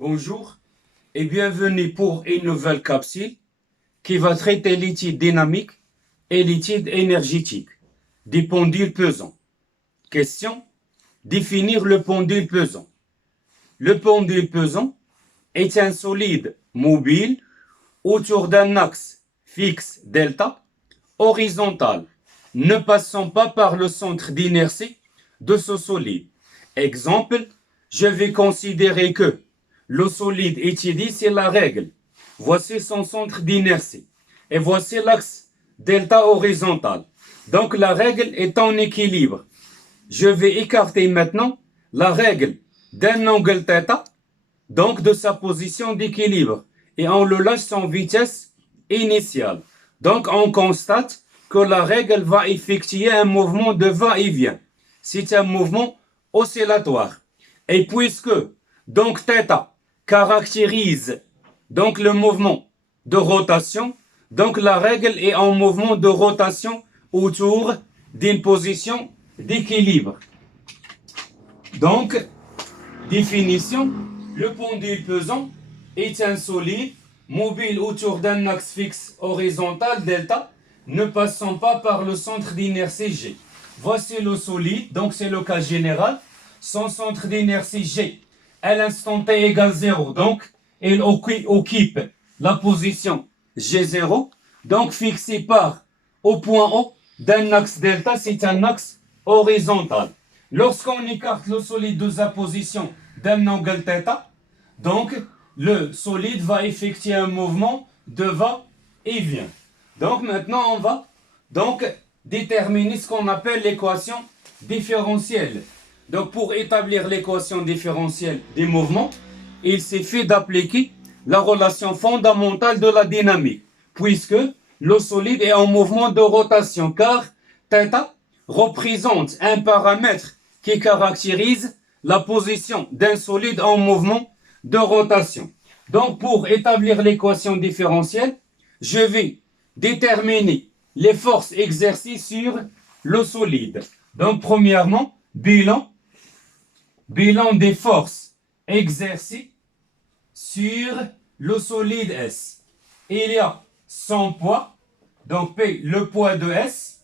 Bonjour et bienvenue pour une nouvelle capsule qui va traiter l'étude dynamique et l'étude énergétique des pendules pesants. Question: définir le pendule pesant. Le pendule pesant est un solide mobile autour d'un axe fixe delta horizontal, ne passant pas par le centre d'inertie de ce solide. Exemple, je vais considérer que le solide étudié, c'est la règle. Voici son centre d'inertie. Et voici l'axe delta horizontal. Donc la règle est en équilibre. Je vais écarter maintenant la règle d'un angle θ, donc de sa position d'équilibre. Et on le lâche sans vitesse initiale. Donc on constate que la règle va effectuer un mouvement de va-et-vient. C'est un mouvement oscillatoire. Et puisque donc θ caractérise donc le mouvement de rotation, donc la règle est en mouvement de rotation autour d'une position d'équilibre. Donc, définition, le pendule pesant est un solide mobile autour d'un axe fixe horizontal delta, ne passant pas par le centre d'inertie G. Voici le solide, donc c'est le cas général. Son centre d'inertie G à l'instant t égale 0, donc il occupe la position G0, donc fixé par au point O d'un axe delta, c'est un axe horizontal. Lorsqu'on écarte le solide de sa position d'un angle θ, donc le solide va effectuer un mouvement de va-et-vient. Donc maintenant on va donc déterminer ce qu'on appelle l'équation différentielle. Donc pour établir l'équation différentielle des mouvements, il suffit d'appliquer la relation fondamentale de la dynamique, puisque le solide est en mouvement de rotation, car θ représente un paramètre qui caractérise la position d'un solide en mouvement de rotation. Donc pour établir l'équation différentielle, je vais déterminer les forces exercées sur le solide. Donc premièrement, bilan des forces exercées sur le solide S. Il y a son poids, donc P, le poids de S,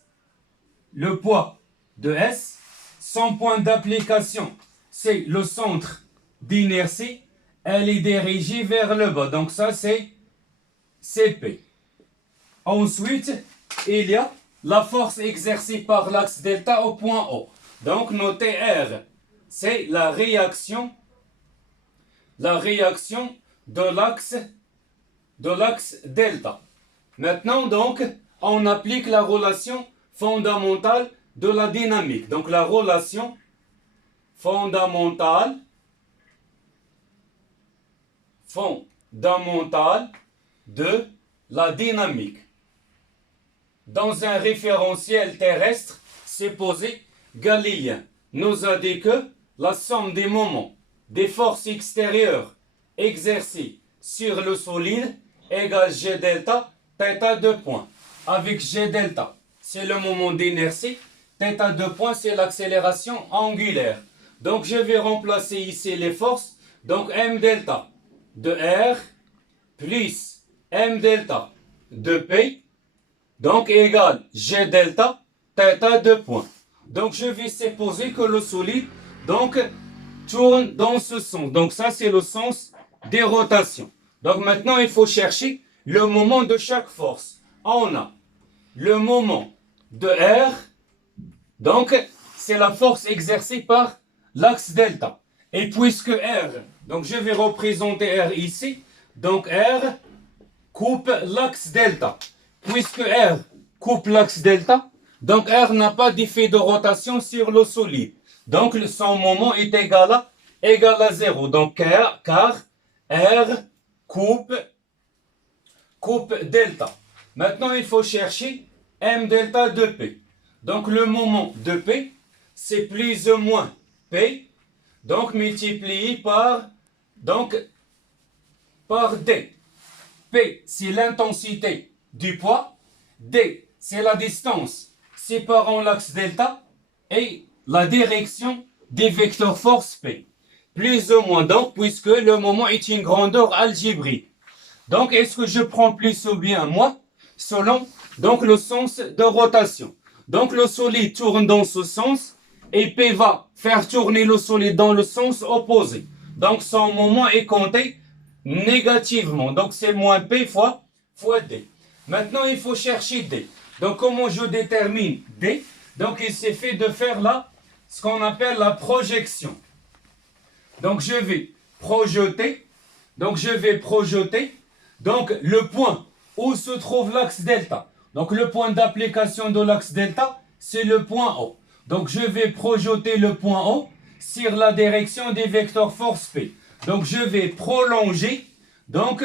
son point d'application, c'est le centre d'inertie, elle est dirigée vers le bas, donc ça c'est CP. Ensuite, il y a la force exercée par l'axe delta au point O. Donc notez R, c'est la réaction de l'axe delta. Maintenant donc, on applique la relation fondamentale de la dynamique. Donc la relation fondamentale de la dynamique. Dans un référentiel terrestre, c'est posé galiléen nous a dit que la somme des moments des forces extérieures exercées sur le solide égale G delta θ 2 points. Avec G delta, c'est le moment d'inertie, θ 2 points, c'est l'accélération angulaire. Donc je vais remplacer ici les forces. Donc M delta de R plus M delta de P, donc égale G delta θ 2 points. Donc je vais supposer que le solide donc tourne dans ce sens. Donc ça c'est le sens des rotations. Donc maintenant il faut chercher le moment de chaque force. On a le moment de R, donc c'est la force exercée par l'axe delta. Et puisque R, donc je vais représenter R ici, donc R coupe l'axe delta. Puisque R coupe l'axe delta, donc R n'a pas d'effet de rotation sur le solide. Donc son moment est égal à 0. Donc car R coupe delta. Maintenant il faut chercher M delta de P. Donc le moment de P, c'est plus ou moins P, donc multiplié par D. P, c'est l'intensité du poids. D, c'est la distance séparant l'axe delta et la direction des vecteurs force P. plus ou moins, donc, puisque le moment est une grandeur algébrique. Donc, est-ce que je prends plus ou bien moins selon donc, le sens de rotation. Donc, le solide tourne dans ce sens et P va faire tourner le solide dans le sens opposé. Donc, son moment est compté négativement. Donc, c'est moins P fois D. Maintenant, il faut chercher D. Donc, comment je détermine D? Donc, il suffit de faire là ce qu'on appelle la projection. Donc, je vais projeter. Donc, le point où se trouve l'axe delta. Donc, le point d'application de l'axe delta, c'est le point O. Donc, je vais projeter le point O sur la direction des vecteurs force P. Donc, je vais prolonger donc,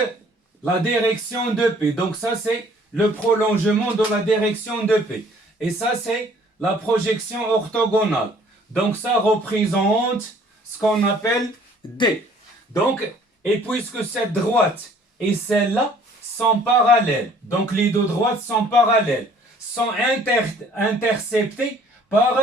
la direction de P. Donc, ça, c'est le prolongement de la direction de P. Et ça, c'est la projection orthogonale. Donc, ça représente ce qu'on appelle D. Donc, et puisque cette droite et celle-là sont parallèles, donc les deux droites sont parallèles, sont interceptées par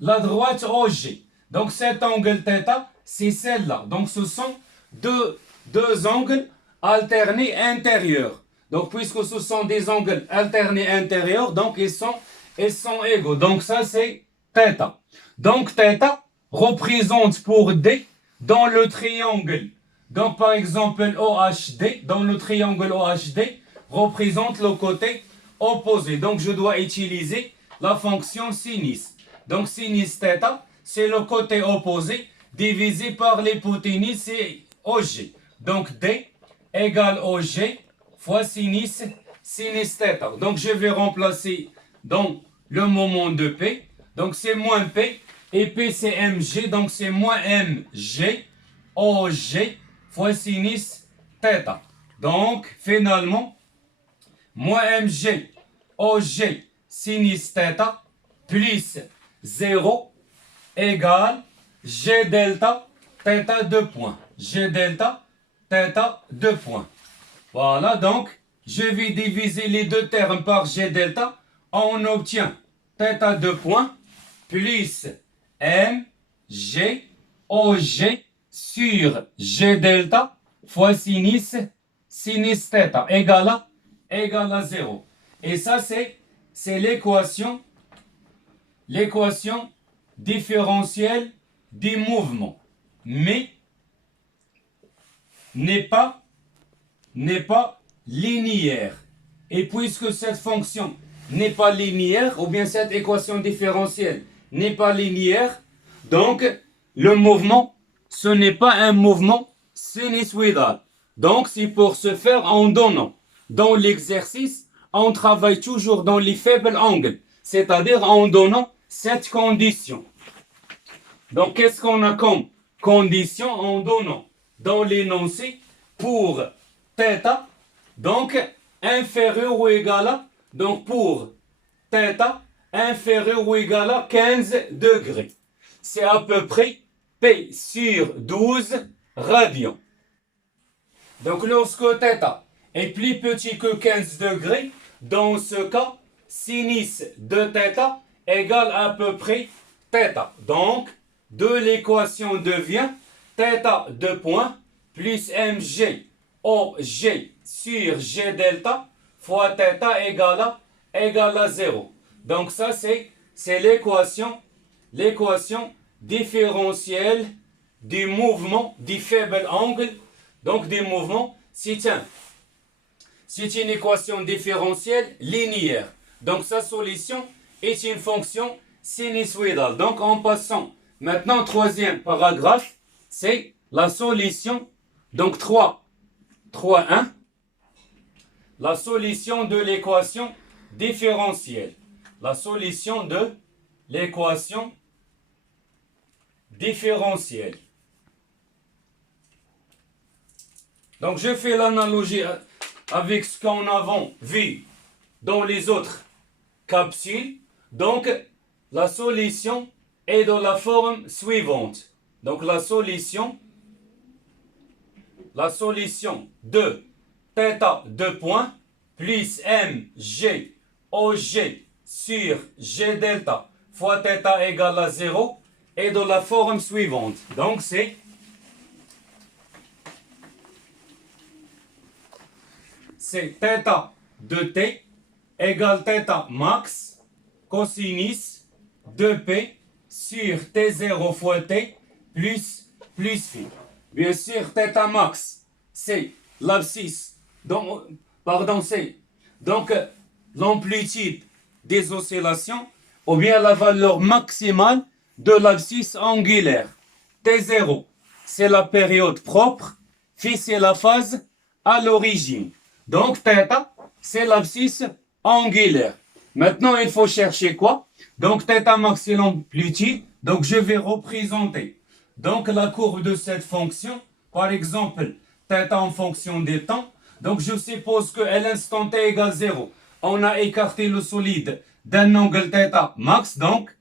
la droite OG. Donc cet angle θ, c'est celle-là. Donc ce sont deux angles alternés intérieurs. Donc puisque ce sont des angles alternés intérieurs, donc ils sont égaux. Donc ça c'est θ. Donc θ représente pour D dans le triangle. Donc par exemple OHD, dans le triangle OHD, représente le côté opposé. Donc je dois utiliser la fonction sinus. Donc sinus θ, c'est le côté opposé divisé par l'hypoténuse, c'est OG. Donc D égale OG fois sinus θ. Donc je vais remplacer dans le moment de P. Donc c'est moins P et P c'est mg. Donc c'est moins mg OG fois sinus θ. Donc finalement moins mg OG sinus θ plus 0 égale G delta θ 2 points. G delta θ 2 points. Voilà, donc je vais diviser les deux termes par G delta. On obtient θ 2 points plus M G OG sur G delta fois sinus θ égale à 0. Et ça, c'est l'équation différentielle du mouvement, mais n'est pas linéaire. Et puisque cette fonction n'est pas linéaire, ou bien cette équation différentielle n'est pas linéaire, donc le mouvement, ce n'est pas un mouvement sinusoïdal. Donc c'est pour ce faire en donnant. Dans l'exercice, on travaille toujours dans les faibles angles, c'est-à-dire en donnant cette condition. Donc, qu'est-ce qu'on a comme condition en donnant dans l'énoncé pour θ, donc inférieur ou égal à, donc pour θ inférieur ou égal à 15 degrés. C'est à peu près P sur 12 radians. Donc, lorsque θ est plus petit que 15 degrés, dans ce cas, sinus de θ égale à peu près θ. Donc, de l'équation devient θ 2 points plus mg OG sur G delta fois θ égale à 0. Donc ça, c'est l'équation différentielle du mouvement du faible angle. Donc, du mouvement, c'est une équation différentielle linéaire. Donc, sa solution est une fonction sinusoïdale. Donc, en passant maintenant au troisième paragraphe, c'est la solution. Donc, 3.1, la solution de l'équation différentielle. La solution de l'équation différentielle. Donc, je fais l'analogie avec ce qu'on a vu dans les autres capsules. Donc, la solution est de la forme suivante. Donc, la solution de θ 2 points plus mg OG sur G delta fois θ égale à 0 est de la forme suivante. Donc, c'est c'est θ de t égale θ max cosinus de p sur t0 fois t plus phi. Bien sûr, θ max, c'est l'abscisse, c'est donc l'amplitude des oscillations ou bien la valeur maximale de l'abscisse angulaire. T0, c'est la période propre, phi, c'est la phase à l'origine. Donc, θ, c'est l'abscisse angulaire. Maintenant, il faut chercher quoi? Donc, θ max, c'est l'amplitude. Donc, je vais représenter donc la courbe de cette fonction. Par exemple, θ en fonction des temps. Donc, je suppose que à l'instant t égale 0, on a écarté le solide d'un angle θ max. Donc,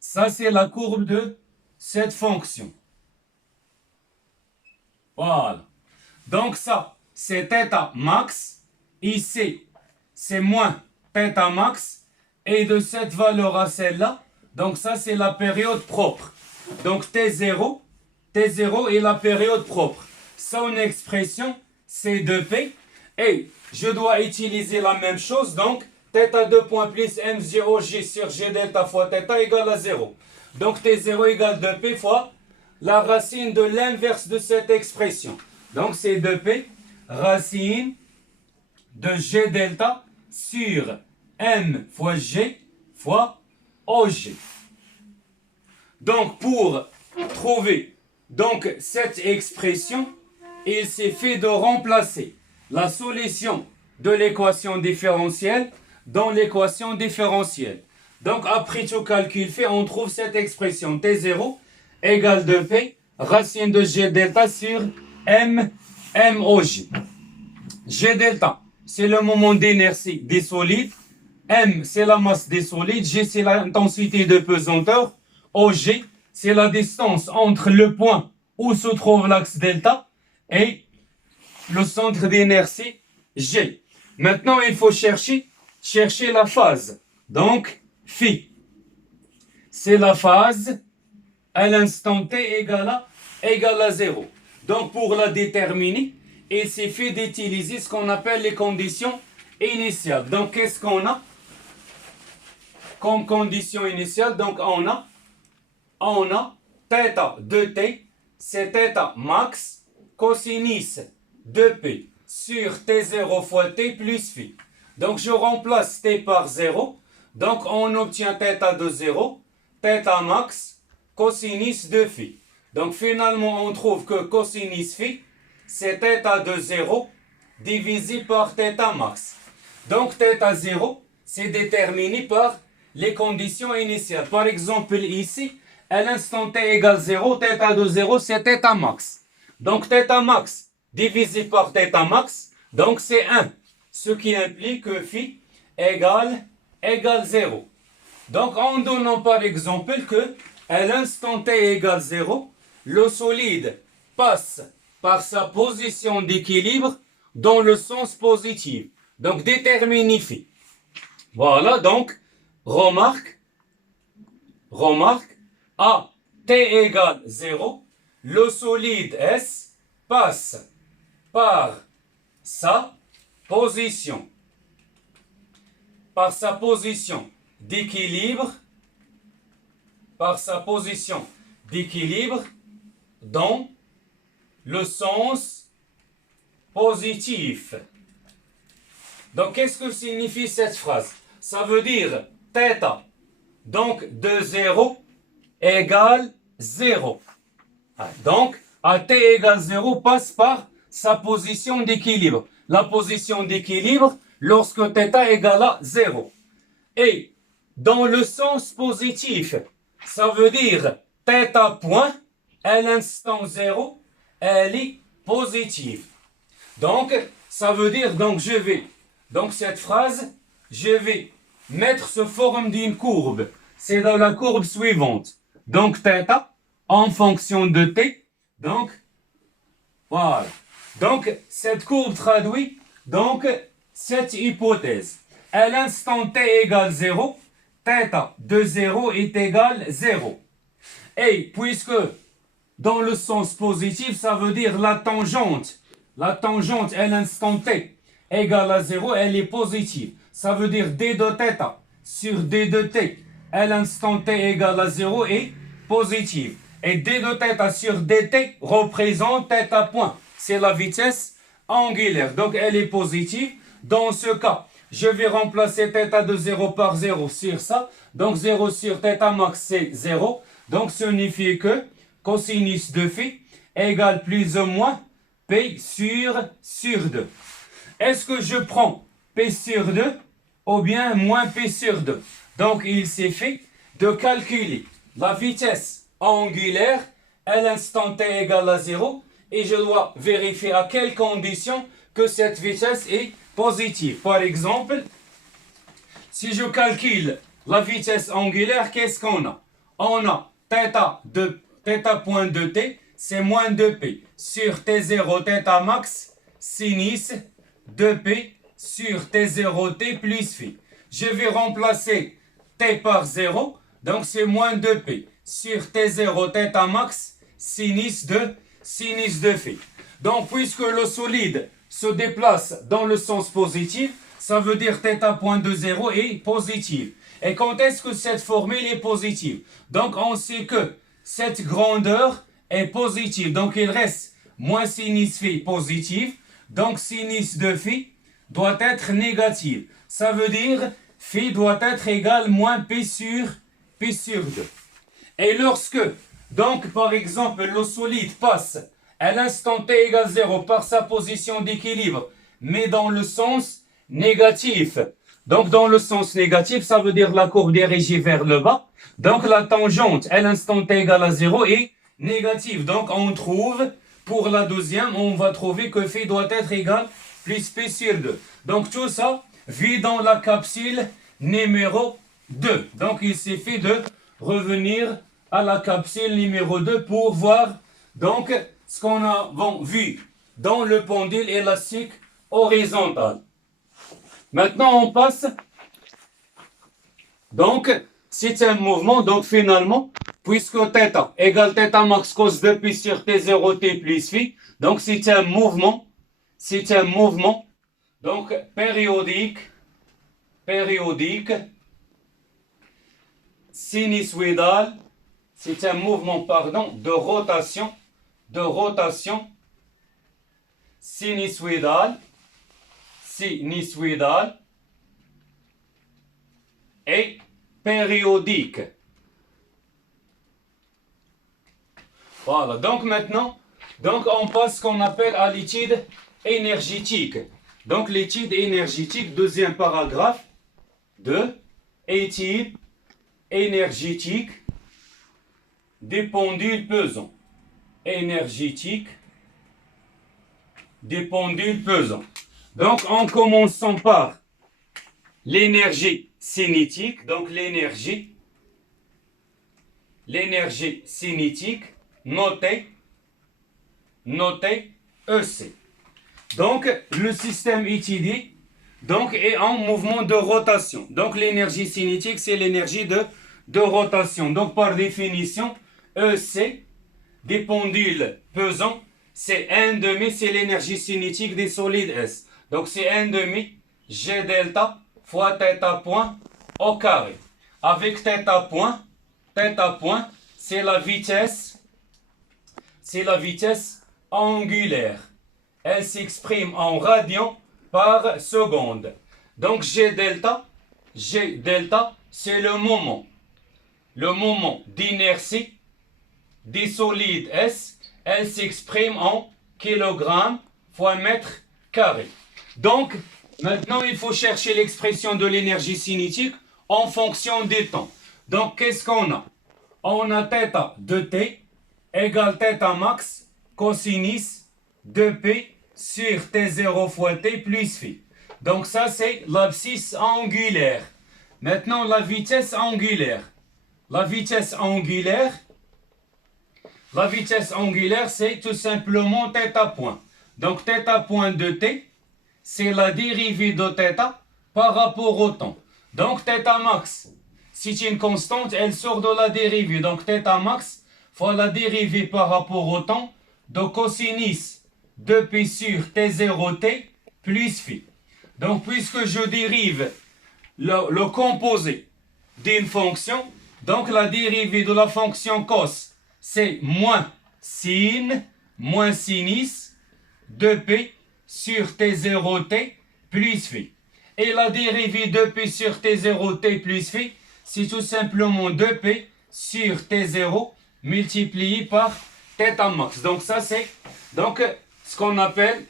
ça, c'est la courbe de cette fonction. Voilà. Donc, ça, c'est θ max. Ici, c'est moins θ max. Et de cette valeur à celle-là, donc ça, c'est la période propre. Donc, T0 est la période propre. Son expression, c'est 2P. Et je dois utiliser la même chose. Donc, θ2 point plus mgoj sur g delta fois θ égale à 0. Donc, T0 égale 2P fois la racine de l'inverse de cette expression. Donc, c'est 2P racine de g delta sur m fois g fois OG. Donc, pour trouver donc, cette expression, il s'est fait de remplacer la solution de l'équation différentielle dans l'équation différentielle. Donc, après tout calcul fait, on trouve cette expression T0 égale 2P racine de G delta sur M MOG. G delta, c'est le moment d'inertie des solides. M, c'est la masse des solides. G, c'est l'intensité de pesanteur. OG, c'est la distance entre le point où se trouve l'axe delta et le centre d'inertie G. Maintenant, il faut chercher la phase. Donc, phi, c'est la phase à l'instant t égale à 0. Donc, pour la déterminer, il suffit d'utiliser ce qu'on appelle les conditions initiales. Donc, qu'est-ce qu'on a comme condition initiale? Donc, on a θ de t, c'est θ max cosinus de p sur t0 fois t plus phi. Donc, je remplace t par 0. Donc, on obtient θ de 0, θ max cosinus de phi. Donc, finalement, on trouve que cosinus phi, c'est θ de 0 divisé par θ max. Donc, θ 0, c'est déterminé par les conditions initiales. Par exemple, ici, à l'instant t égale 0, θ de 0, c'est θ max. Donc, θ max divisé par θ max, donc c'est 1. Ce qui implique que phi égale 0. Donc, en donnant par exemple que à l'instant t égale 0, le solide passe par sa position d'équilibre dans le sens positif. Donc, détermine phi. Voilà, donc, remarque, à t égale 0, le solide S passe par sa position d'équilibre, dans le sens positif. Donc, qu'est-ce que signifie cette phrase? Ça veut dire θ, donc de 0 égale 0. Donc, à t égale 0 passe par sa position d'équilibre. La position d'équilibre lorsque θ égale à 0. Et dans le sens positif, ça veut dire θ point, à l'instant 0, elle est positive. Donc, ça veut dire, cette phrase, je vais mettre sous forme d'une courbe. C'est dans la courbe suivante. Donc, θ en fonction de t. Donc, voilà. Donc, cette courbe traduit cette hypothèse. À l'instant t égale 0, θ de 0 est égal 0. Et puisque dans le sens positif, ça veut dire la tangente la tangente à l'instant t égale à 0, elle est positive. Ça veut dire d de θ sur d de t à l'instant t égale à 0 est positive. Et d de θ sur dt représente θ point. C'est la vitesse angulaire. Donc elle est positive. Dans ce cas, je vais remplacer θ de 0 par 0 sur ça. Donc 0 sur θ max c'est 0. Donc ça signifie que cosinus de phi égale plus ou moins P sur 2. Est-ce que je prends P sur 2 ou bien moins P sur 2? Donc il suffit de calculer la vitesse angulaire à l'instant t égale à 0 et je dois vérifier à quelles conditions que cette vitesse est positive. Par exemple, si je calcule la vitesse angulaire, qu'est-ce qu'on a? On a θ point de t, c'est moins 2p sur t0 θ max sinus 2p sur t0 t plus phi. Je vais remplacer t par 0, donc c'est moins 2p sur t0 θ max sinus de phi. Donc puisque le solide se déplace dans le sens positif, ça veut dire θ point de 0 est positif. Et quand est-ce que cette formule est positive? Donc on sait que cette grandeur est positive. Donc il reste moins sinus phi positif. Donc sinus de phi doit être négatif. Ça veut dire phi doit être égal moins P sur 2. Et lorsque, donc par exemple, le solide passe à l'instant t égale 0 par sa position d'équilibre, mais dans le sens négatif. Donc dans le sens négatif, ça veut dire la courbe dirigée vers le bas. Donc la tangente à l'instant t égale à 0 est négative. Donc on trouve, pour la deuxième, on va trouver que phi doit être égal plus P sur 2. Donc tout ça vit dans la capsule numéro 2. Donc il suffit de revenir à la capsule numéro 2 pour voir donc ce qu'on a vu dans le pendule élastique horizontal. Maintenant on passe, donc c'est un mouvement, donc finalement, puisque θ égale θ max cos 2pi sur t0 t plus phi, donc c'est un mouvement, donc périodique, sinusoïdal, c'est un mouvement, pardon, de rotation, sinusoïdale, et périodique. Voilà, donc maintenant, on passe ce qu'on appelle à l'étude énergétique. Donc l'étude énergétique, deuxième paragraphe de étude énergétique des pendules pesants. Énergétique des pendules pesants. Donc en commençant par l'énergie cinétique, donc l'énergie cinétique, notez EC. Donc le système étudié donc, est en mouvement de rotation. Donc l'énergie cinétique, c'est l'énergie de rotation. Donc par définition, EC des pendules pesants, c'est 1/2, c'est l'énergie cinétique des solides S. Donc c'est 1/2 G delta fois θ point au carré. Avec θ point, c'est la vitesse angulaire. Elle s'exprime en radians par seconde. Donc G delta, c'est le moment d'inertie des solides S. Elle s'exprime en kilogrammes fois mètre carré. Donc, maintenant, il faut chercher l'expression de l'énergie cinétique en fonction des temps. Donc, qu'est-ce qu'on a? On a θ de t égale θ max cosinus 2p sur t0 fois t plus phi. Donc, ça, c'est l'abscisse angulaire. Maintenant, la vitesse angulaire. La vitesse angulaire, c'est tout simplement θ point. Donc, θ point de t, c'est la dérivée de θ par rapport au temps. Donc, θ max, c'est une constante, elle sort de la dérivée. Donc, θ max fois la dérivée par rapport au temps de cosinus 2p sur t0t plus phi. Donc, puisque je dérive le composé d'une fonction, donc la dérivée de la fonction cos, c'est moins sin, moins sinus, 2p sur t0t plus phi. Et la dérivée de p sur t0t plus phi, c'est tout simplement 2p sur t0 multiplié par θ max. Donc ça c'est donc ce qu'on appelle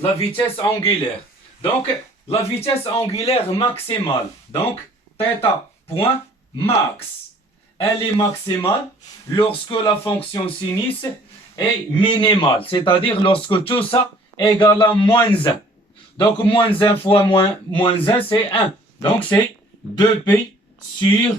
la vitesse angulaire. Donc la vitesse angulaire maximale, donc θ point max, elle est maximale lorsque la fonction sinus est minimale, c'est-à-dire lorsque tout ça est égal à moins 1. Donc moins 1 fois moins 1 c'est 1. Donc c'est 2p sur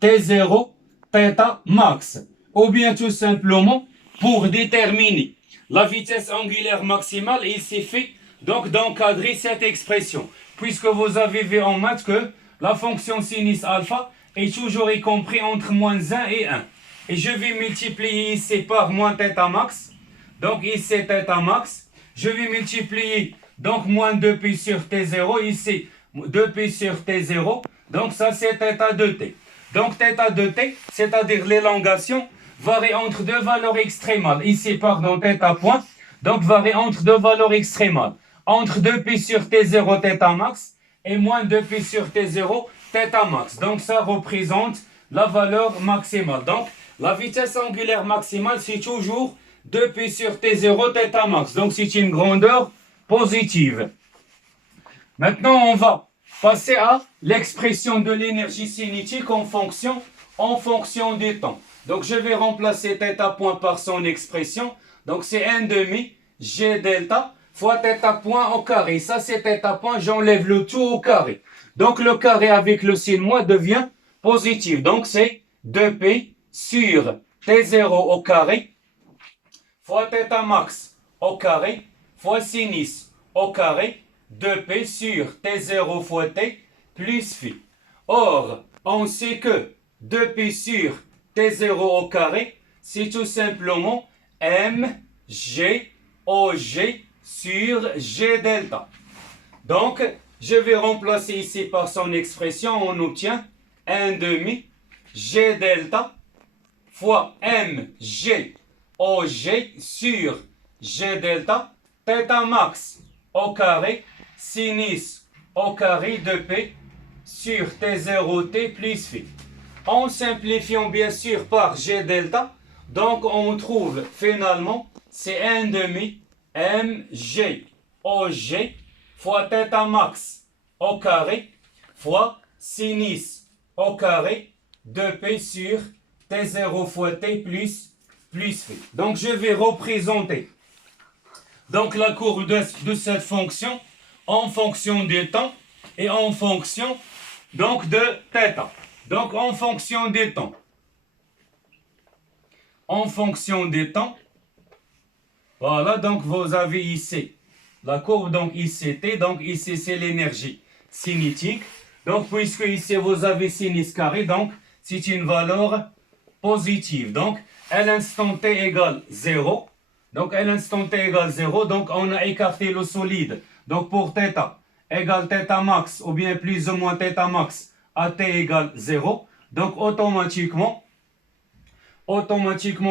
t0 θ max. Ou bien tout simplement pour déterminer la vitesse angulaire maximale, il suffit donc d'encadrer cette expression, puisque vous avez vu en maths que la fonction sinus alpha est toujours y compris entre moins 1 et 1. Et je vais multiplier ici par moins θ max. Donc ici θ max. Je vais multiplier donc moins 2p sur t0. Ici 2p sur t0. Donc ça c'est θ de t. Donc θ de t, c'est-à-dire l'élongation, varie entre deux valeurs extrémales. Ici, pardon, θ point. Donc varie entre deux valeurs extrémales. Entre 2p sur t0 θ max et moins 2p sur t0 θ max. Donc ça représente la valeur maximale. Donc la vitesse angulaire maximale, c'est toujours 2p sur t0 θ max. Donc c'est une grandeur positive. Maintenant, on va passer à l'expression de l'énergie cinétique en fonction du temps. Donc je vais remplacer θ point par son expression. Donc c'est 1 demi g delta fois θ point au carré. Ça c'est θ point, j'enlève le tout au carré. Donc le carré avec le signe moins devient positif. Donc c'est 2p sur t0 au carré fois θ max au carré fois sinus au carré 2p sur t0 fois t plus phi. Or, on sait que 2p sur t0 au carré, c'est tout simplement mg og sur g delta. Donc, je vais remplacer ici par son expression, on obtient 1 demi g delta fois mg og sur g delta, θ max au carré, sinus au carré de p sur t0t plus phi. En simplifiant bien sûr par g delta, donc on trouve finalement c'est 1 demi mg og fois θ max au carré fois sinus au carré de p sur t0 fois t plus phi. Donc je vais représenter donc la courbe de cette fonction en fonction du temps et en fonction donc de θ. Donc en fonction des temps. En fonction des temps. Voilà, donc vous avez ici la courbe, donc ici t, donc ici c'est l'énergie cinétique. Donc puisque ici vous avez sinus carré, donc c'est une valeur positive. Donc à l'instant t égale 0. Donc à l'instant t égale 0, donc on a écarté le solide. Donc pour θ égale θ max, ou bien plus ou moins θ max, à t égale 0. Donc automatiquement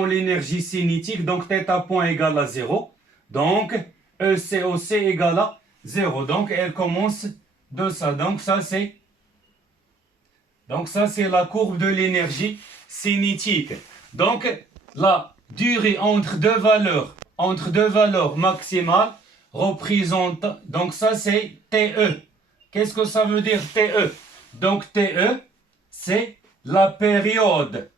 l'énergie cinétique, donc θ point égale à 0. Donc ECOC égale à 0. Donc elle commence de ça. Donc ça c'est la courbe de l'énergie cinétique. Donc la durée entre deux valeurs maximales représente, donc ça c'est TE. Qu'est-ce que ça veut dire TE? Donc TE, c'est la période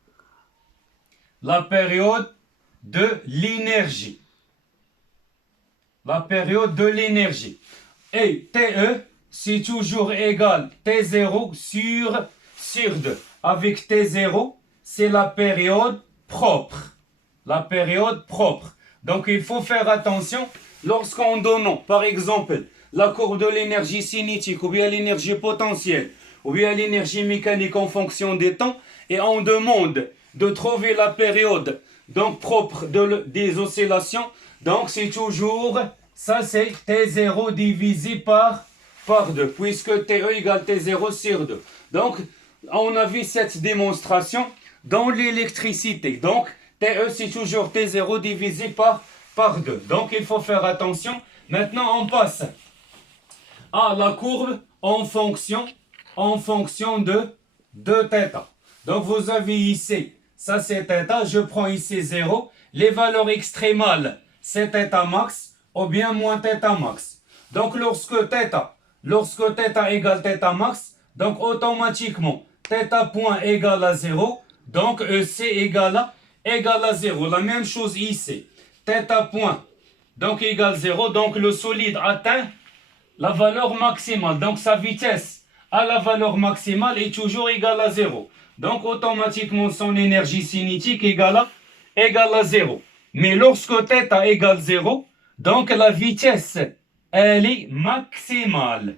de l'énergie. La période de l'énergie. Et TE, c'est toujours égal T0 sur 2. Avec T0, c'est la période propre. La période propre. Donc il faut faire attention lorsqu'on donne, par exemple, la courbe de l'énergie cinétique, ou bien l'énergie potentielle, ou bien l'énergie mécanique en fonction des temps, et on demande de trouver la période donc propre des oscillations. Donc c'est toujours, ça c'est T0 divisé par 2, puisque TE égale T0 sur 2. Donc on a vu cette démonstration dans l'électricité. Donc TE c'est toujours T0 divisé par 2. Donc il faut faire attention. Maintenant on passe à la courbe en fonction de θ. Donc vous avez ici, ça c'est θ, je prends ici 0. Les valeurs extrémales, c'est θ max ou bien moins θ max. Donc lorsque θ égale θ max, donc automatiquement θ point égale à 0, donc EC égale à 0. La même chose ici, θ point donc égale 0, donc le solide atteint la valeur maximale. Donc sa vitesse à la valeur maximale est toujours égale à 0. Donc automatiquement son énergie cinétique égale à 0. Mais lorsque θ égale 0, donc la vitesse, elle est maximale.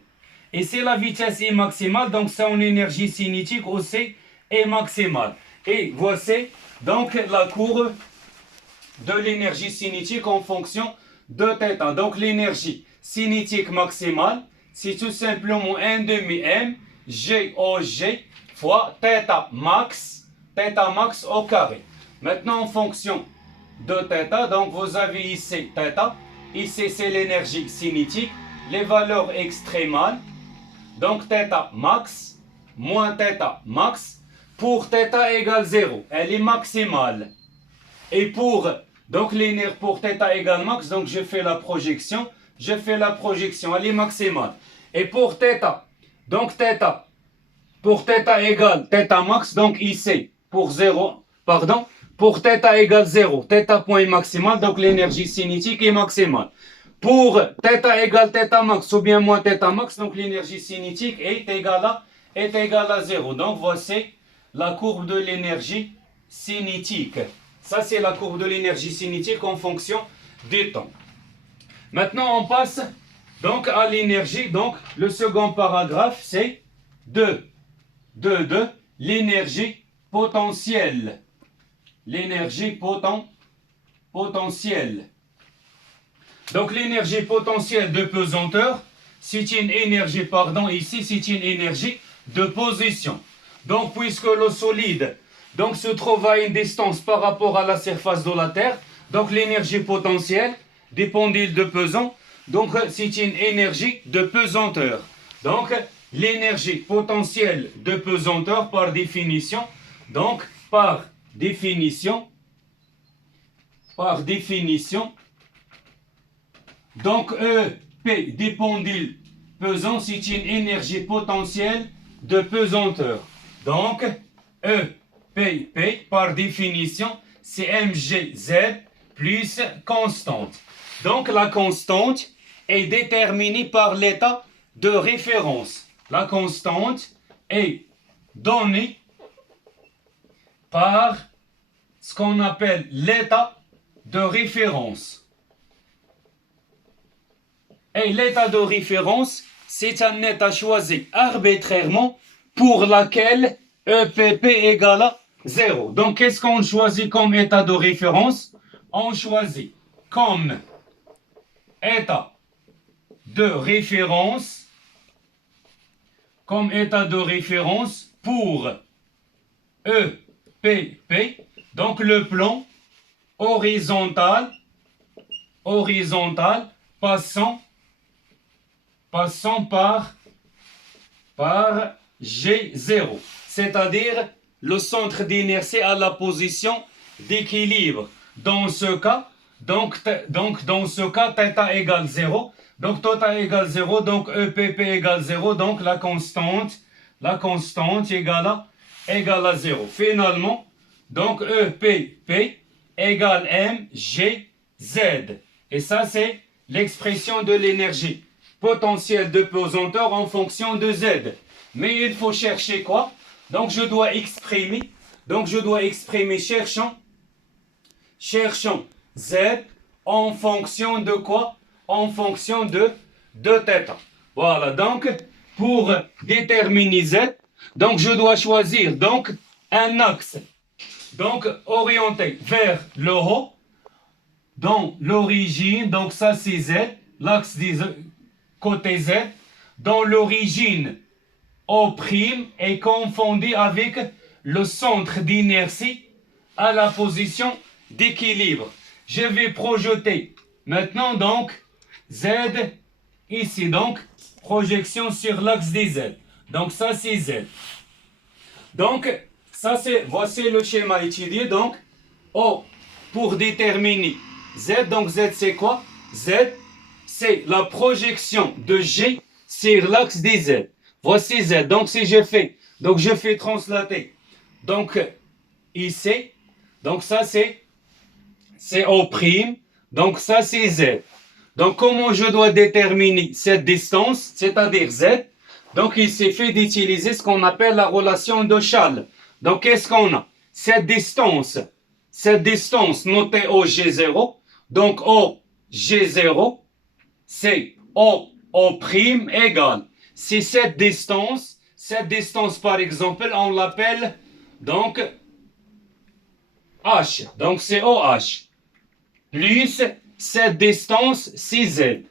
Et si la vitesse est maximale, donc son énergie cinétique aussi est maximale. Et voici donc la courbe de l'énergie cinétique en fonction de θ. Donc l'énergie cinétique maximale, c'est tout simplement 1 demi m GOG fois θ max au carré. Maintenant en fonction de θ, donc vous avez ici θ, ici c'est l'énergie cinétique, les valeurs extrémales, donc θ max moins θ max, pour θ égale 0, elle est maximale. Et pour θ égale max, donc je fais la projection, elle est maximale. Et pour θ, donc θ, pour θ égale θ max, donc ici, pour θ égale 0, θ point est maximal, donc l'énergie cinétique est maximale. Pour θ égale θ max ou bien moins θ max, donc l'énergie cinétique est égale à 0. Donc voici la courbe de l'énergie cinétique. Ça c'est la courbe de l'énergie cinétique en fonction du temps. Maintenant on passe donc à l'énergie. Donc le second paragraphe c'est de l'énergie potentielle. L'énergie potentielle. Donc l'énergie potentielle de pesanteur, c'est une énergie, ici c'est une énergie de position. Donc puisque le solide donc, se trouve à une distance par rapport à la surface de la Terre, donc l'énergie potentielle des pendules de pesant, donc c'est une énergie de pesanteur. Donc l'énergie potentielle de pesanteur par définition, donc par définition, donc EP des pendules pesant, c'est une énergie potentielle de pesanteur. Donc EP par définition, c'est mgz plus constante. Donc la constante est déterminée par l'état de référence. La constante est donnée par ce qu'on appelle l'état de référence. Et l'état de référence, c'est un état choisi arbitrairement pour laquelle EPP égale à 0. Donc, qu'est-ce qu'on choisit comme état de référence? On choisit comme état de référence, pour EPP, donc le plan horizontal passant par G0, c'est-à-dire le centre d'inertie à la position d'équilibre. Dans ce cas, θ égale 0. Donc θ égale 0, donc EPP égale 0, donc la constante égale à 0. Finalement, donc EPP égale mgz. Et ça, c'est l'expression de l'énergie potentielle de pesanteur en fonction de Z. Mais il faut chercher quoi? Donc je dois exprimer, cherchons Z en fonction de quoi? En fonction de θ. Voilà, donc pour déterminer Z, donc je dois choisir donc un axe donc orienté vers le haut, dans l'origine, donc ça c'est Z, l'axe des côté Z, dans l'origine O' est confondu avec le centre d'inertie à la position d'équilibre. Je vais projeter maintenant donc Z ici, donc projection sur l'axe des Z. Donc ça c'est Z. Donc ça c'est, voici le schéma étudié. Donc O pour déterminer Z, donc Z c'est quoi? Z c'est la projection de G sur l'axe des Z. Voici Z. Donc si je fais, donc je fais translater. Donc ici, donc ça c'est O', donc ça c'est Z. Donc comment je dois déterminer cette distance, c'est-à-dire Z? Donc il suffit d'utiliser ce qu'on appelle la relation de Schall. Donc qu'est-ce qu'on a? Cette distance notée au G0, donc au G0, c'est O' égale. Si cette distance par exemple, on l'appelle donc H, donc c'est OH, plus cette distance c'est Z.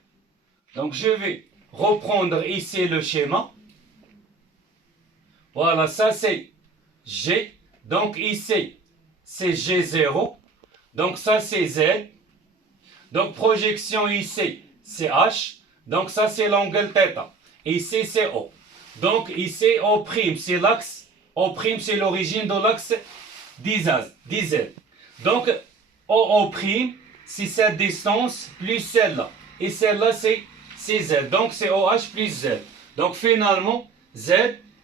Donc je vais reprendre ici le schéma. Voilà, ça c'est G, donc ici c'est G0, donc ça c'est Z, donc projection ici c'est H, donc ça c'est l'angle θ, ici c'est O. Donc ici O', c'est l'axe, O' c'est l'origine de l'axe d'IZ. Donc O', c'est cette distance plus celle-là, et celle-là c'est Z, donc c'est OH plus Z. Donc finalement Z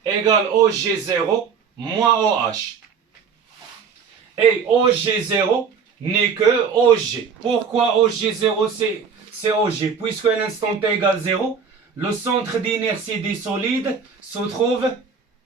égale OG0 moins OH. Et OG0 n'est que OG. Pourquoi OG0 c'est OG? Puisque l'instant t égale 0, le centre d'inertie des solides se trouve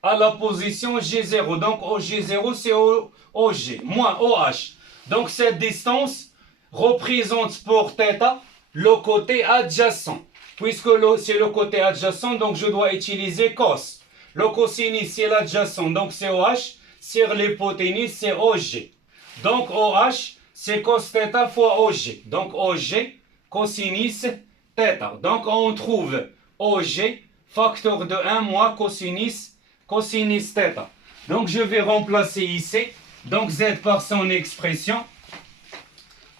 à la position G0. Donc OG0 c'est OG moins OH. Donc cette distance représente pour θ le côté adjacent. Puisque c'est le côté adjacent, donc je dois utiliser cos. Le cosinus c'est l'adjacent, donc c'est OH. Sur l'hypoténuse, c'est OG. Donc OH, c'est cos θ fois OG. Donc OG, cosinus θ. Donc on trouve OG, facteur de 1 moins cosinus θ. Donc je vais remplacer ici, donc Z par son expression.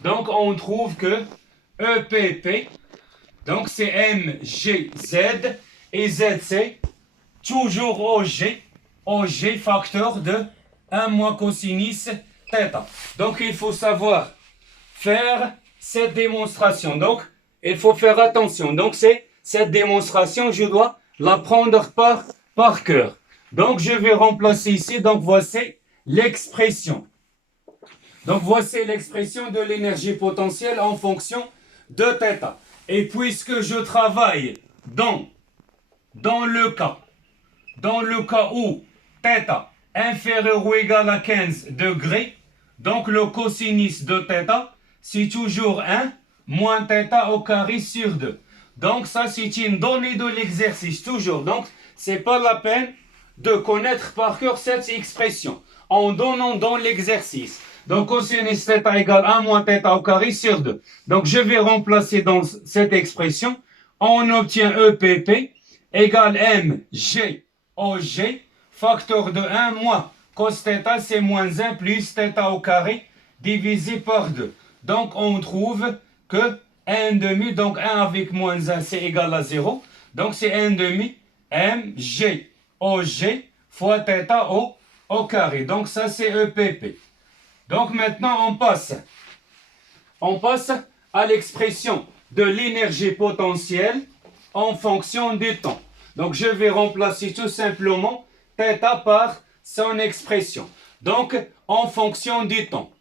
Donc on trouve que EPP, donc c'est MGZ, et Z c'est toujours OG. OG facteur de 1 moins cosinus θ. Donc il faut savoir faire cette démonstration. Donc il faut faire attention. Donc c'est cette démonstration, je dois la prendre par cœur. Donc je vais remplacer ici. Donc voici l'expression. Donc voici l'expression de l'énergie potentielle en fonction de θ. Et puisque je travaille dans le cas où θ inférieur ou égal à 15 degrés, donc le cosinus de θ, c'est toujours 1 moins θ au carré sur 2. Donc ça, c'est une donnée de l'exercice, toujours. Donc, c'est pas la peine de connaître par cœur cette expression en donnant dans l'exercice. Donc, cosinus θ égale 1 moins θ au carré sur 2. Donc, je vais remplacer dans cette expression. On obtient EPP égale MG OG, facteur de 1 moins cos θ, c'est moins 1 plus θ au carré divisé par 2. Donc on trouve que 1 demi, donc 1 avec moins 1 c'est égal à 0. Donc c'est 1 demi MG OG fois θ au carré. Donc ça c'est EPP. Donc maintenant on passe à l'expression de l'énergie potentielle en fonction du temps. Donc je vais remplacer tout simplement θ par son expression. Donc en fonction du temps.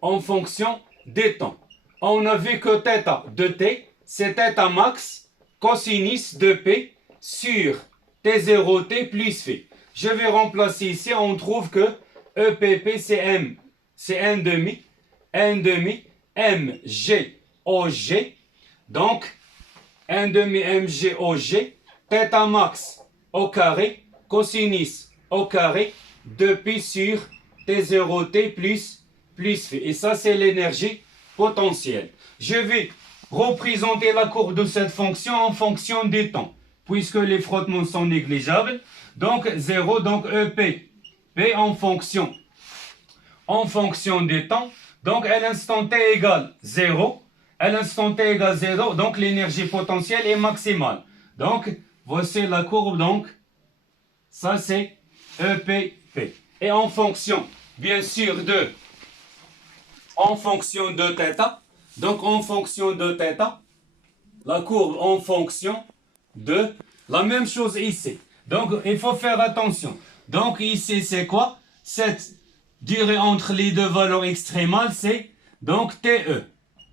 En fonction des temps. On a vu que θ de t, c'est θ max cosinus de p sur t0t plus phi. Je vais remplacer ici, on trouve que EPP c'est M, c'est 1 demi mg OG. Donc 1 demi mg OG, θ max au carré, cosinus au carré, 2pi sur T0T plus phi. Et ça, c'est l'énergie potentielle. Je vais représenter la courbe de cette fonction en fonction des temps, puisque les frottements sont négligeables. Donc 0, donc EP. P en fonction des temps. Donc à l'instant t égale 0. À l'instant t égale 0, donc l'énergie potentielle est maximale. Donc voici la courbe, donc ça c'est EPP. Et en fonction, bien sûr, de θ, donc en fonction de θ, la courbe en fonction de la même chose ici. Donc il faut faire attention. Donc ici c'est quoi? Cette durée entre les deux valeurs extrémales, c'est donc TE,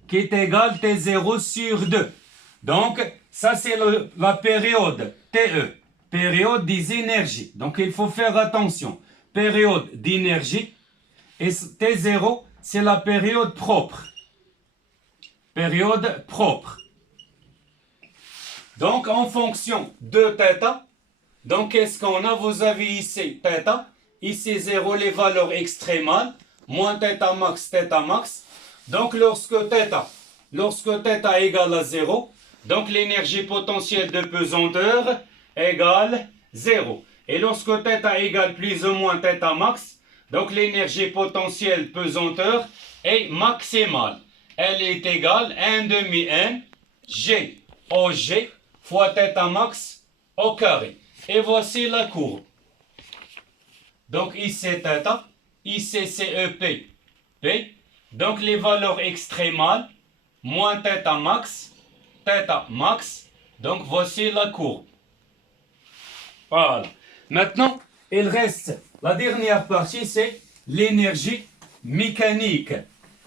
qui est égal T0 sur 2. Donc ça c'est la période TE, période des énergies. Donc il faut faire attention. Période d'énergie, et T0 c'est la période propre. Période propre. Donc en fonction de θ, donc qu'est-ce qu'on a? Vous avez ici θ, ici 0 les valeurs extrémales, moins θ max. Donc lorsque θ égale à 0, donc l'énergie potentielle de pesanteur égale 0. Et lorsque θ égale plus ou moins θ max, donc l'énergie potentielle pesanteur est maximale. Elle est égale 1 demi n G OG fois θ max au carré. Et voici la courbe. Donc ici θ, ici c'est EP, P. Donc les valeurs extrémales, moins θ max. Donc voici la courbe. Voilà. Maintenant, il reste la dernière partie, c'est l'énergie mécanique.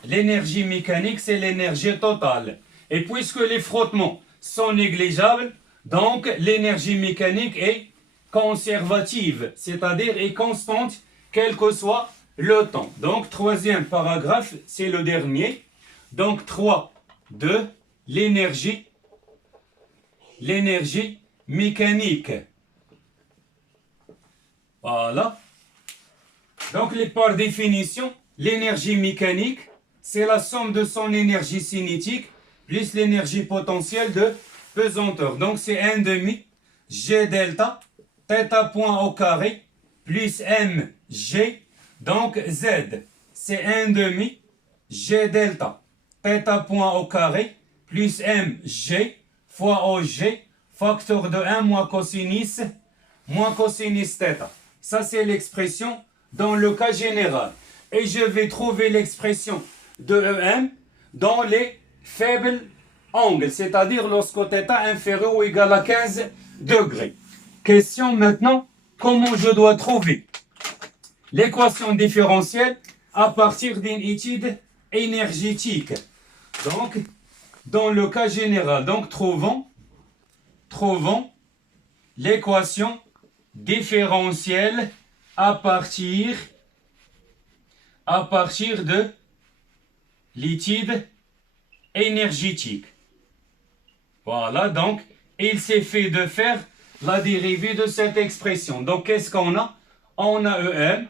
L'énergie mécanique, c'est l'énergie totale. Et puisque les frottements sont négligeables, donc l'énergie mécanique est conservative, c'est-à-dire est constante, quel que soit le temps. Donc, troisième paragraphe, c'est le dernier. Donc, 3, 2, l'énergie mécanique. Voilà. Donc, par définition, l'énergie mécanique, c'est la somme de son énergie cinétique plus l'énergie potentielle de pesanteur. Donc, c'est 1 demi G delta, θ point au carré, plus mg. Donc, Z, c'est 1 demi G delta, θ point au carré, plus mg, fois OG, facteur de 1 moins cosinus θ. Ça, c'est l'expression dans le cas général. Et je vais trouver l'expression de EM dans les faibles angles, c'est-à-dire lorsque θ inférieur ou égal à 15 degrés. Question maintenant, comment je dois trouver l'équation différentielle à partir d'une étude énergétique. Donc, dans le cas général, donc trouvons l'équation différentielle à partir de l'étude énergétique. Voilà, donc il suffit de faire la dérivée de cette expression. Donc qu'est-ce qu'on a? On a EM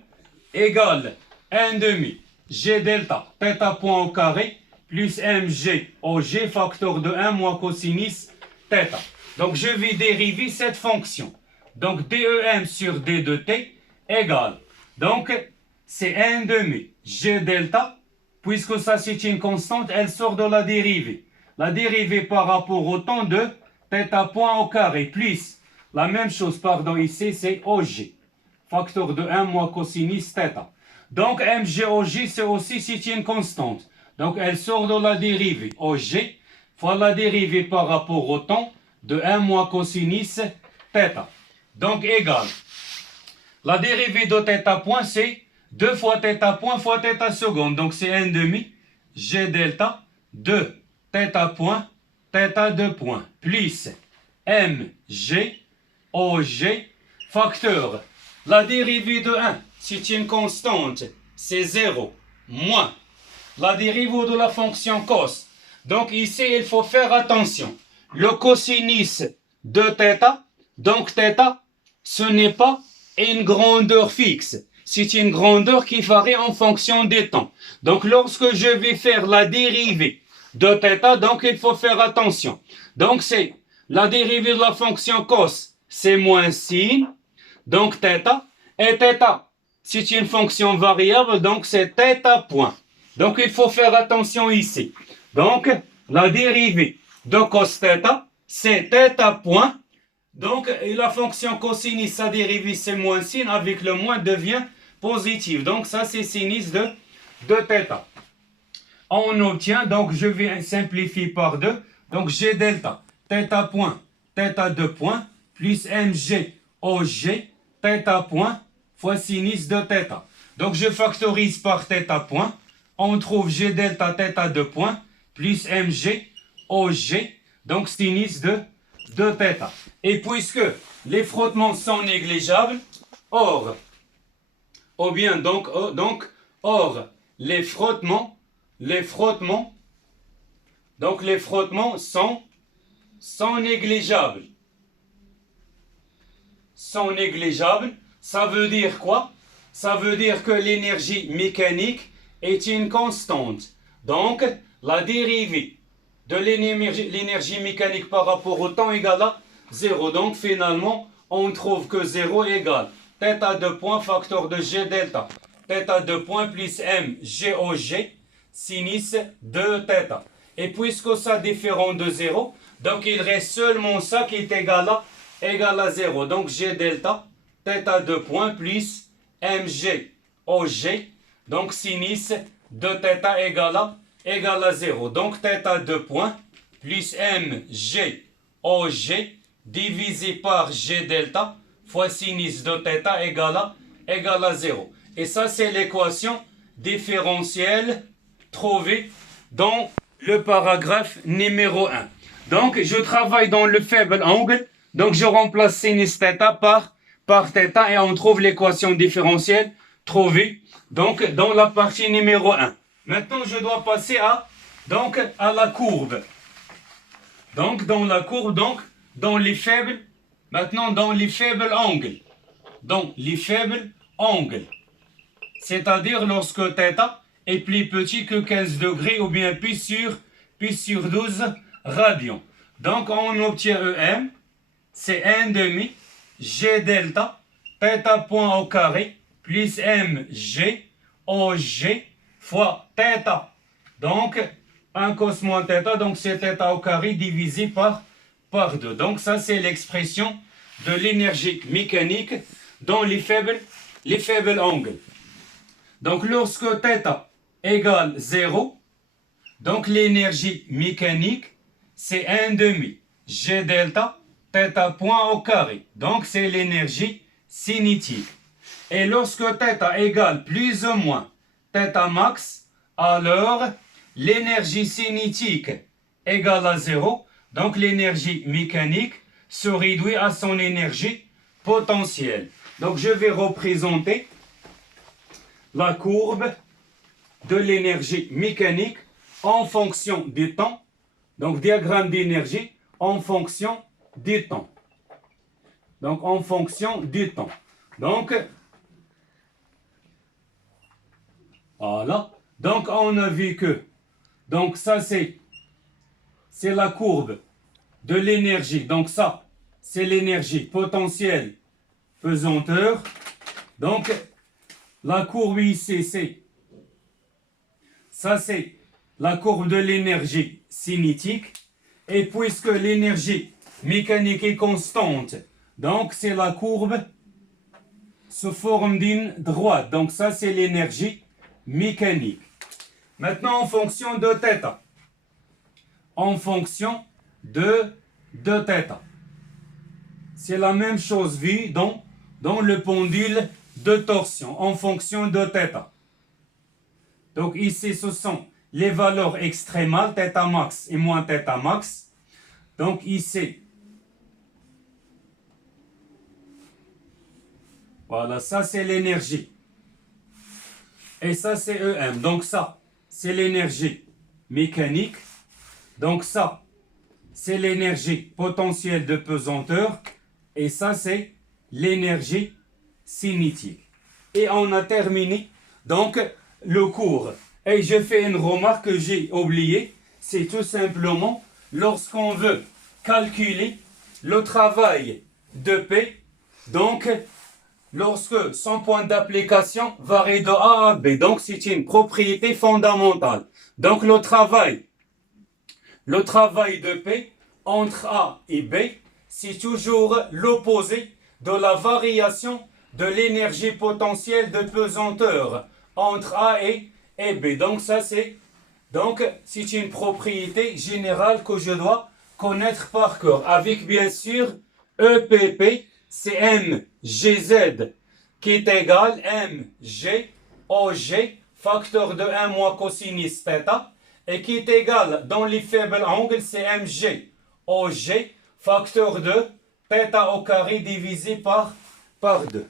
égale 1 demi G delta θ point au carré plus mg au G facteur de 1 moins cosinus θ. Donc je vais dériver cette fonction. Donc DEM sur D de T égale. Donc c'est 1 demi G delta. Puisque ça c'est une constante, elle sort de la dérivée. La dérivée par rapport au temps de θ point au carré, plus la même chose, pardon, ici c'est OG. Facteur de 1 moins cosinus θ. Donc mg OG c'est aussi une constante. Donc elle sort de la dérivée. OG fois la dérivée par rapport au temps de 1 moins cosinus θ. Donc égal. La dérivée de θ point c'est 2 fois θ point fois θ seconde. Donc c'est 1 demi G delta 2 θ point θ 2 point plus mg OG facteur. La dérivée de 1, c'est une constante, c'est 0 moins la dérivée de la fonction cos. Donc ici, il faut faire attention. Le cosinus de θ, donc θ, ce n'est pas une grandeur fixe. c'est une grandeur qui varie en fonction des temps. Donc, lorsque je vais faire la dérivée de θ, donc il faut faire attention. Donc, c'est la dérivée de la fonction cos, c'est moins sin, donc θ, et θ, c'est une fonction variable, donc c'est θ point. Donc, il faut faire attention ici. Donc, la dérivée de cos θ, c'est θ point. Donc, la fonction cosinus, sa dérivée, c'est moins sin, avec le moins devient positif. Donc, ça, c'est sinus de θ. On obtient, donc, je vais simplifier par 2. Donc, G delta, θ point, θ2 point, plus mg OG, θ point, fois sinus de θ. Donc, je factorise par θ point. On trouve G delta, θ2 point, plus mg OG, donc sinus de θ. Et puisque les frottements sont négligeables, or les frottements sont négligeables. Ça veut dire quoi? Ça veut dire que l'énergie mécanique est une constante. Donc, la dérivée de l'énergie mécanique par rapport au temps égale à 0. Donc, finalement, on trouve que 0 égale θ2 point facteur de G delta. θ2 point plus m GOG sinus de θ. Et puisque ça différent de 0, donc il reste seulement ça qui est égal à 0. Donc, G delta, θ2 point plus mg OG, donc sinus de θ égale à 0. Donc, θ2 point plus mg OG divisé par G delta fois sinus de θ égale à 0. Et ça, c'est l'équation différentielle trouvée dans le paragraphe numéro 1. Donc, je travaille dans le faible angle. Donc, je remplace sinus θ par θ et on trouve l'équation différentielle trouvée donc, dans la partie numéro 1. Maintenant, je dois passer à la courbe. Donc, dans la courbe, dans les faibles angles. Donc, les faibles angles. C'est-à-dire lorsque θ est plus petit que 15 degrés ou bien pi sur 12 radians. Donc, on obtient EM, c'est 1,5 G delta, θ point au carré, plus mg OG fois θ. Donc, 1 cos moins θ, donc c'est θ au carré divisé par 2. Donc, ça, c'est l'expression de l'énergie mécanique dans les faibles angles. Donc, lorsque θ égale 0, donc l'énergie mécanique, c'est 1,5 G delta, θ point au carré. Donc, c'est l'énergie cinétique. Et lorsque θ égale plus ou moins θ max, alors l'énergie cinétique égale à 0. Donc, l'énergie mécanique se réduit à son énergie potentielle. Donc, je vais représenter la courbe de l'énergie mécanique en fonction du temps. Donc, diagramme d'énergie en fonction du temps. Donc, en fonction du temps. Donc, voilà. Donc, on a vu que, donc ça c'est la courbe de l'énergie. Donc, ça, c'est l'énergie potentielle pesanteur. Donc, la courbe ici, c'est la courbe de l'énergie cinétique. Et puisque l'énergie mécanique est constante, donc c'est la courbe sous forme d'une droite. Donc ça, c'est l'énergie mécanique. Maintenant, en fonction de θ. En fonction de θ. C'est la même chose vue dans le pendule de torsion, en fonction de θ. Donc ici, ce sont les valeurs extrémales, θ max et moins θ max. Donc ici, voilà, ça c'est l'énergie. Et ça c'est EM. Donc ça, c'est l'énergie mécanique. Donc ça, c'est l'énergie potentielle de pesanteur. Et ça, c'est l'énergie cinétique. Et on a terminé donc le cours. Et je fais une remarque que j'ai oubliée, c'est tout simplement lorsqu'on veut calculer le travail de P, donc lorsque son point d'application varie de A à B, donc c'est une propriété fondamentale. Donc le travail de P entre A et B, c'est toujours l'opposé de la variation de l'énergie potentielle de pesanteur entre A et B. Donc ça c'est une propriété générale que je dois connaître par cœur. Avec bien sûr EPP, c'est MGZ qui est égal MG OG, facteur de 1 moins cosinus θ, et qui est égal dans les faibles angles, c'est MG OG, facteur de θ au carré divisé par 2.